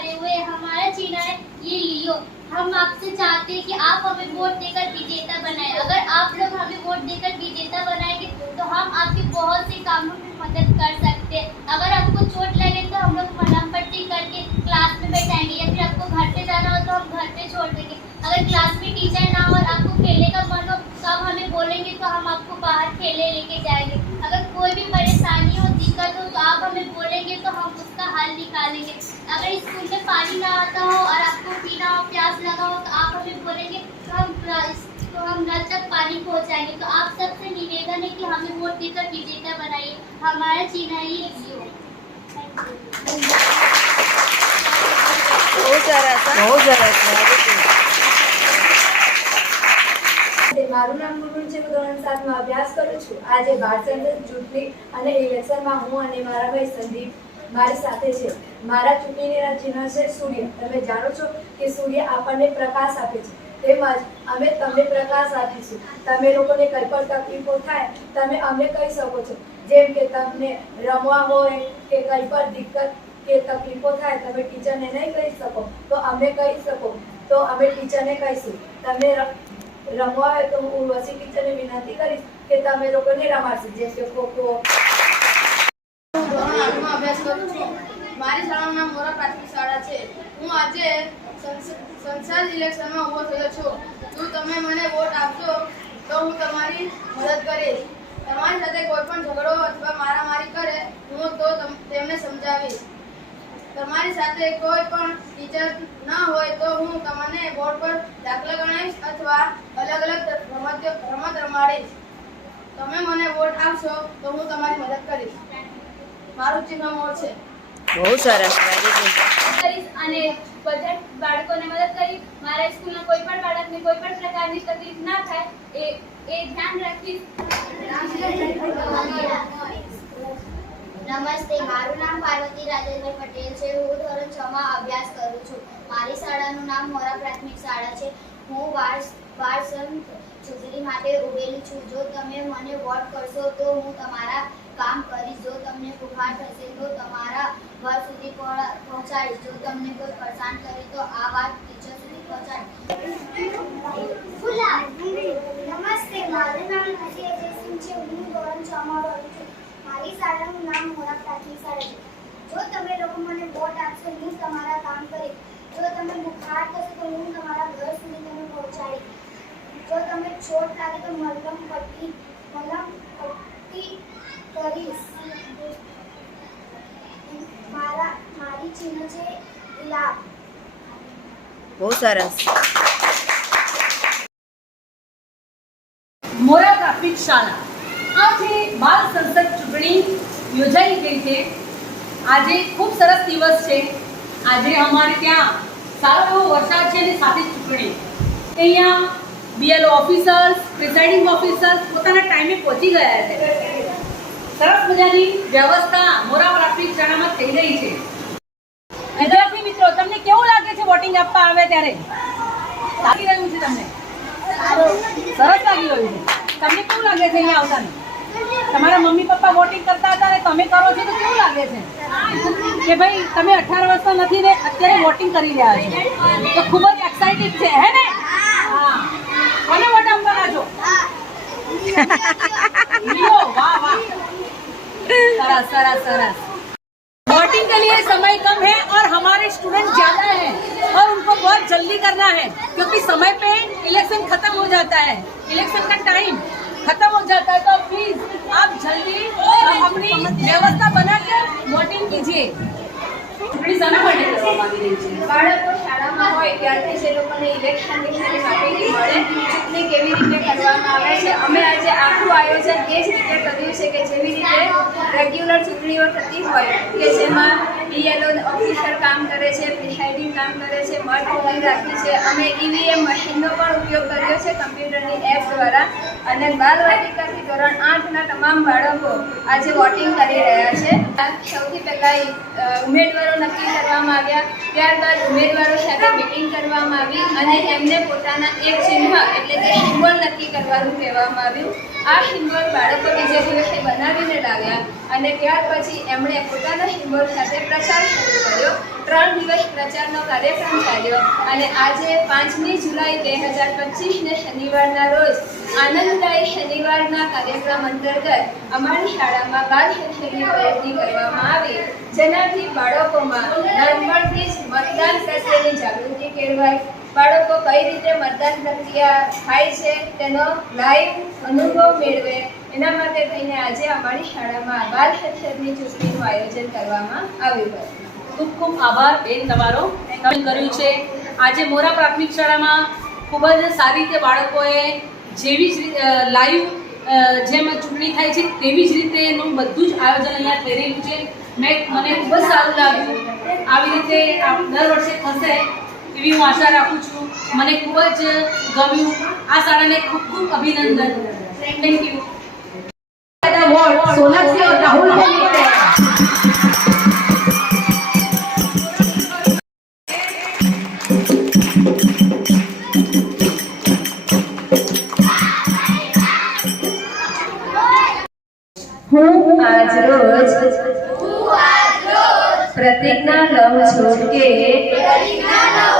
खड़े हुए हमारा चिन्ह है, ये लियो। हम आपसे चाहते हैं कि आप हमें वोट देकर विजेता बनाए। अगर आप लोग हमें वोट देकर विजेता बनाएँगे तो हम आपके बहुत से कामों में मदद कर सकते हैं। अगर आपको चोट लगे तो हम लोग मलहम पट्टी करके क्लास में बैठाएँगे, या फिर आपको घर पे जाना हो तो हम घर पे छोड़ देंगे। अगर क्लास में टीचर ना हो और आपको खेलने का मन हो तब हमें बोलेंगे तो हम आपको बाहर खेलने लेके जाएँगे। अगर कोई भी परेशानी हो, दिक्कत हो तो आप हमें बोलेंगे तो हम उसका हल निकालेंगे अगर स्कूल में पानी ना आता हो और आपको पीना हो प्यास लगा हो तो आप हमें बोलेंगे तो हम तो हम नल तक पानी पहुंचाएंगे तो आप सबसे निवेदन है कि हमें वोट देकर विजेता बनाइए हमारा चिन्ह है ये जियो थैंक यू બહુ સરસ હા. બહુ સરસ very good. તે મારું નામ ગુરુ છે હું ધોરણ સાતમાં અભ્યાસ કરું છું આજે ભારત ચૂંટણી અને ઇલેક્શનમાં હું અને મારા ભાઈ સંદીપ મારી સાથે છે. મારા ચૂંટણીના ચિહ્ન છે સૂર્ય. તમે જાણો છો કે સૂર્ય આપણને પ્રકાશ આપે છે. તેમજ અમે તમને પ્રકાશ આપીશું. તમે લોકોને કંઈ પણ તકલીફો થાય, તમે અમને કહી શકો છો. જેમ કે તમને રમવા હોય કે કંઈ પણ દિક્કત કે તકલીફો થાય, તમે ટીચરને નહીં કહી શકો. તો અમે કહી શકો. તો અમે ટીચરને કહીશું. તમને રમવા હોય તો હું ઉર્વશી ટીચરને વિનંતી કરીશ કે તમે લોકોને રમાડશે. જેમ કે ખોખો મારી શાળાનું મોરા પ્રાથમિક શાળા છે. હું આજે સંસદ ઇલેક્શનમાં ઊભો છું. જો તમે મને વોટ આપશો, તો હું તમારી મદદ કરીશ. તમારી સાથે કોઈ પણ ઝઘડો અથવા મારામારી કરે, હું તો તમ- તેમને સમજાવીશ. તમારી સાથે કોઈ પણ ટીચર ન હોય તો હું તમને બોર્ડ પર દાખલા ગણાવીશ અથવા અલગ અલગ રમત રમત રમાડીશ. તમે મને વોટ આપશો, તો હું તમારી મદદ કરીશ. મારું ચિહ્ન મોર છે. બહુ સરસ વેરી ગુડ કરીશ અને બજેટ બાળકોને મદદ કરી મારા સ્કૂલના કોઈ પણ બાળકને કોઈ પણ પ્રકારની તકલીફ ના થાય એ એ ધ્યાન રાખીશ. નમસ્તે મારું નામ પાર્વતી રાજેન્દ્ર પટેલ છે. હું ધોરણ છ માં અભ્યાસ કરું છું. મારી શાળાનું નામ મોરા પ્રાથમિક શાળા છે. હું સંઘ ચૂંટણી માટે ઉભેલી છું. જો તમે મને વોટ કરશો તો હું તમારા કામ કરીશ જો તમને બુખાર થશે તો તમારા ઘર સુધી પહોંચાડીશ જો તમને કોઈ પરેશાન કરે તો આ વાત ટીચર સુધી પહોંચાડીશ નમસ્તે. મારું નામ હસી અજયસિંહ છે. હું ધોરણ છ માં ભણું છું. મારી શાળાનું નામ મોરા પ્રાથમિક શાળા છે. જો તમે લોકો મને વોટ આપશો, હું તમારા કામ કરીશ. જો તમે બુખાર થશે તો હું તમારા ઘર સુધી તમને પહોંચાડીશ. જો તમે ચોટ લાગે તો મલમ પટ્ટી કરીશ બહુ સરસ. મોરા પ્રાથમિક શાળા. આજે બાળ સંસદ ચૂંટણી યોજાઈ ગઈ છે. આજે ખૂબ સરસ દિવસ છે. આજે અમારે ત્યાં સારો એવો વરસાદ છે અને સાથે ચૂંટણી. અહીંયા બીએલઓ ઓફિસર્સ પ્રિસાઇડિંગ ઓફિસર્સ પોતાના ટાઈમે પહોંચી ગયા છે. સરસ મજાની વ્યવસ્થા મોરા પ્રાથમિક શાળામાં થઈ રહી છે. વિદ્યાર્થી મિત્રો તમને કેવું લાગે છે વોટિંગ આપવા આવે ત્યારે? લાગી રહ્યું છે તમને? સરસ લાગી રહ્યું છે. તમને કેવું લાગે છે અહીંયા આવતાને તમારા મમ્મી પપ્પા વોટિંગ કરતા હતા અને તમે કરો છો તો કેવું લાગે છે? કે ભાઈ તમે અઢાર વર્ષના નથી ને અત્યારે વોટિંગ કરી રહ્યા છો. તો ખૂબ જ એક્સાઇટેડ છે હે ને? હા. કોને વોટ આપવાના છો? વાહ વાહ. सरस सरस सरस वोटिंग के लिए समय कम है और हमारे स्टूडेंट ज्यादा हैं और उनको बहुत जल्दी करना है क्योंकि समय पे इलेक्शन खत्म हो जाता है इलेक्शन का टाइम खत्म हो जाता है तो प्लीज आप जल्दी अपनी व्यवस्था बना के वोटिंग कीजिए ચૂંટણી શાના માટે કરવામાં આવી રહી છે બાળકો શાળામાં હોય ત્યારથી જ એ લોકોને ઇલેક્શન વિશેની માહિતી મળે ચૂંટણી કેવી રીતે કરવામાં આવે છે અમે આજે આખું આયોજન એ જ રીતે કર્યું છે કે જેવી રીતે રેગ્યુલર ચૂંટણીઓ થતી હોય કે જેમાં બીએલઓ ઓફિસર કામ કરે છે પ્રિસાઇડિંગ કામ કરે છે, મત પોલિંગ રાખી છે અમે ઈવીએમ મશીનનો પણ ઉપયોગ કર્યો છે કમ્પ્યુટરની એપ દ્વારા. અને બાલવાટિકાથી ધોરણ આઠના તમામ બાળકો આજે વોટિંગ કરી રહ્યા છે. સૌથી પહેલાં ઉમેદવારો નક્કી કરવામાં આવ્યા. ત્યારબાદ ઉમેદવારો સાથે મિટિંગ કરવામાં આવી અને એમને પોતાના એક ચિહ્ન, એટલે કે સિમ્બોલ નક્કી કરવાનું કહેવામાં આવ્યું. આ સિમ્બોલ બાળકો દિવસે બનાવીને લાવ્યા અને ત્યાર પછી એમણે પોતાના સિમ્બોલ સાથે પ્રચાર શરૂ કર્યો. ત્રણ દિવસ પ્રચારનો કાર્યક્રમ ચાલ્યો અને આજે પાંચમી જુલાઈ બે હજાર પચીસને શનિવારના રોજ આનંદદાયી શનિવારના કાર્યક્રમ અંતર્ગત અમારી શાળામાં બાલ શિક્ષણની પ્રયત્ન કરવામાં આવી. જેનાથી બાળકોમાં નાનપણથી જ મતદાન પ્રત્યેની જાગૃતિ કેળવાય. બાળકો કઈ રીતે મતદાન પ્રક્રિયા થાય છે, તેનો લાઈવ અનુભવ મેળવે, એના માટે થઈને આજે અમારી શાળામાં બાલ શિક્ષકની ચૂંટણીનું આયોજન કરવામાં આવ્યું હતું. ખૂબ ખૂબ આભાર બેન તમારો. કર્યું છે. આજે મોરા પ્રાથમિક શાળામાં ખૂબ જ સારી રીતે બાળકોએ જેવી જ લાઈવ જેમ ચૂંટણી થાય છે, તેવી જ રીતે એનું બધું જ આયોજન અહીંયા થઈ રહ્યું છે. મેં, મને ખૂબ જ સારું લાગ્યું. આવી રીતે દર વર્ષે થશે. એવી હું આશા રાખું છું. મને ખૂબ જ ગમ્યું. આ શાળાને ખૂબ ખૂબ અભિનંદન. થેન્ક યુ હું આજ રોજ પ્રતિજ્ઞા લઉં છું કે પ્રતિજ્ઞા લઉં